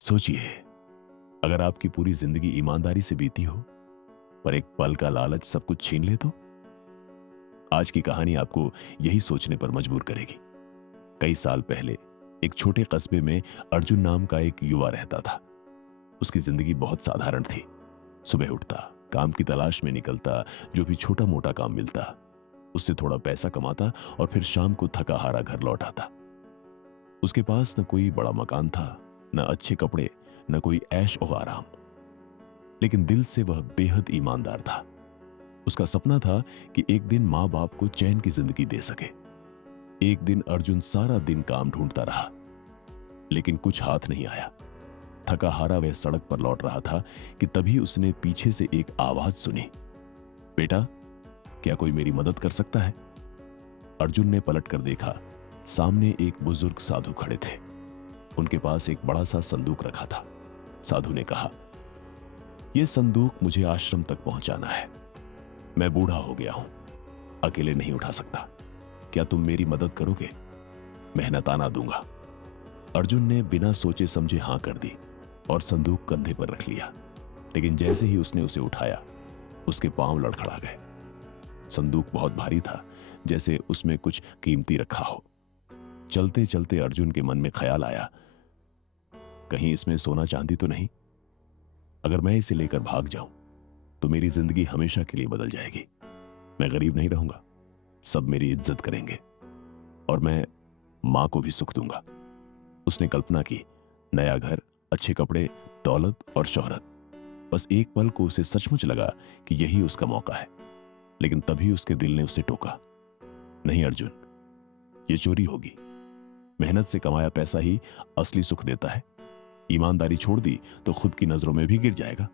सोचिए, अगर आपकी पूरी जिंदगी ईमानदारी से बीती हो, पर एक पल का लालच सब कुछ छीन ले तो? आज की कहानी आपको यही सोचने पर मजबूर करेगी। कई साल पहले एक छोटे कस्बे में अर्जुन नाम का एक युवा रहता था। उसकी जिंदगी बहुत साधारण थी। सुबह उठता, काम की तलाश में निकलता, जो भी छोटा मोटा काम मिलता उससे थोड़ा पैसा कमाता और फिर शाम को थका हारा घर लौट आता। उसके पास न कोई बड़ा मकान था, न अच्छे कपड़े, न कोई ऐश और आराम, लेकिन दिल से वह बेहद ईमानदार था। उसका सपना था कि एक दिन माँ बाप को चैन की जिंदगी दे सके। एक दिन अर्जुन सारा दिन काम ढूंढता रहा, लेकिन कुछ हाथ नहीं आया। थका हारा वह सड़क पर लौट रहा था कि तभी उसने पीछे से एक आवाज सुनी, बेटा, क्या कोई मेरी मदद कर सकता है? अर्जुन ने पलटकर देखा। सामने एक बुजुर्ग साधु खड़े थे। उनके पास एक बड़ा सा संदूक रखा था। साधु ने कहा, यह संदूक मुझे आश्रम तक पहुंचाना है। मैं बूढ़ा हो गया हूं, अकेले नहीं उठा सकता। क्या तुम मेरी मदद करोगे? मेहनताना दूंगा। अर्जुन ने बिना सोचे समझे हां कर दी और संदूक कंधे पर रख लिया। लेकिन जैसे ही उसने उसे उठाया, उसके पांव लड़खड़ा गए। संदूक बहुत भारी था, जैसे उसमें कुछ कीमती रखा हो। चलते चलते अर्जुन के मन में ख्याल आया, कहीं इसमें सोना चांदी तो नहीं? अगर मैं इसे लेकर भाग जाऊं तो मेरी जिंदगी हमेशा के लिए बदल जाएगी। मैं गरीब नहीं रहूंगा, सब मेरी इज्जत करेंगे और मैं मां को भी सुख दूंगा। उसने कल्पना की, नया घर, अच्छे कपड़े, दौलत और शोहरत। बस एक पल को उसे सचमुच लगा कि यही उसका मौका है। लेकिन तभी उसके दिल ने उसे टोका, नहीं अर्जुन, यह चोरी होगी। मेहनत से कमाया पैसा ही असली सुख देता है। ईमानदारी छोड़ दी तो खुद की नजरों में भी गिर जाएगा।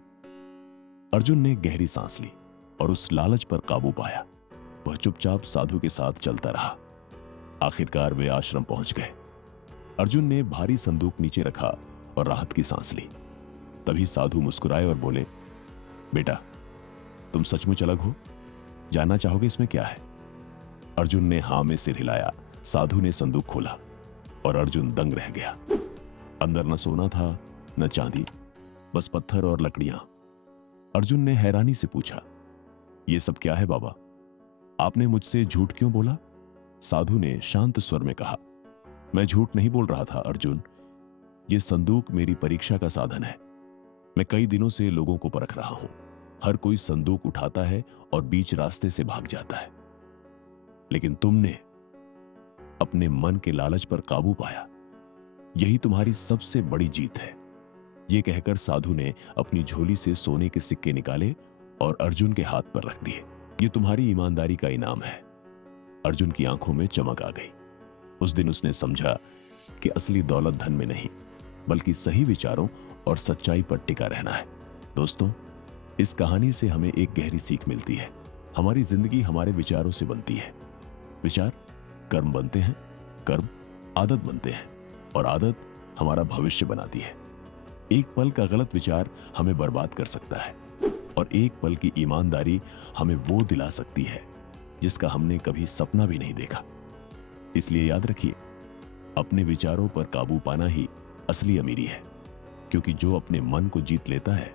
अर्जुन ने गहरी सांस ली और उस लालच पर काबू पाया। वह चुपचाप साधु के साथ चलता रहा। आखिरकार वे आश्रम पहुंच गए। अर्जुन ने भारी संदूक नीचे रखा और राहत की सांस ली। तभी साधु मुस्कुराए और बोले, बेटा, तुम सचमुच अलग हो? जानना चाहोगे इसमें क्या है? अर्जुन ने हां में सिर हिलाया। साधु ने संदूक खोला और अर्जुन दंग रह गया। अंदर न सोना था न चांदी, बस पत्थर और लकड़ियां। अर्जुन ने हैरानी से पूछा, यह सब क्या है बाबा? आपने मुझसे झूठ क्यों बोला? साधु ने शांत स्वर में कहा, मैं झूठ नहीं बोल रहा था अर्जुन। यह संदूक मेरी परीक्षा का साधन है। मैं कई दिनों से लोगों को परख रहा हूं। हर कोई संदूक उठाता है और बीच रास्ते से भाग जाता है, लेकिन तुमने अपने मन के लालच पर काबू पाया। यही तुम्हारी सबसे बड़ी जीत है। यह कहकर साधु ने अपनी झोली से सोने के सिक्के निकाले और अर्जुन के हाथ पर रख दिए। यह तुम्हारी ईमानदारी का इनाम है। अर्जुन की आंखों में चमक आ गई। उस दिन उसने समझा कि असली दौलत धन में नहीं, बल्कि सही विचारों और सच्चाई पर टिका रहना है। दोस्तों, इस कहानी से हमें एक गहरी सीख मिलती है। हमारी जिंदगी हमारे विचारों से बनती है। विचार कर्म बनते हैं, कर्म आदत बनते हैं और आदत हमारा भविष्य बनाती है। एक पल का गलत विचार हमें बर्बाद कर सकता है और एक पल की ईमानदारी हमें वो दिला सकती है जिसका हमने कभी सपना भी नहीं देखा। इसलिए याद रखिए, अपने विचारों पर काबू पाना ही असली अमीरी है, क्योंकि जो अपने मन को जीत लेता है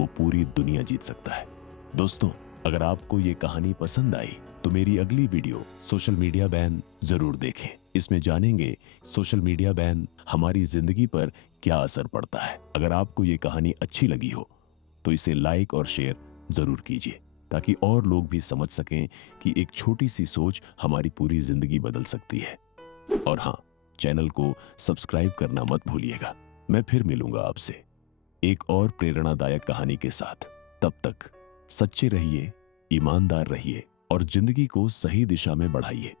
वो पूरी दुनिया जीत सकता है। दोस्तों, अगर आपको ये कहानी पसंद आई तो मेरी अगली वीडियो सोशल मीडिया बैन जरूर देखें। इसमें जानेंगे सोशल मीडिया बैन हमारी जिंदगी पर क्या असर पड़ता है। अगर आपको ये कहानी अच्छी लगी हो तो इसे लाइक और शेयर जरूर कीजिए, ताकि और लोग भी समझ सकें कि एक छोटी सी सोच हमारी पूरी जिंदगी बदल सकती है। और हाँ, चैनल को सब्सक्राइब करना मत भूलिएगा। मैं फिर मिलूंगा आपसे एक और प्रेरणादायक कहानी के साथ। तब तक सच्चे रहिए, ईमानदार रहिए और जिंदगी को सही दिशा में बढ़ाइए।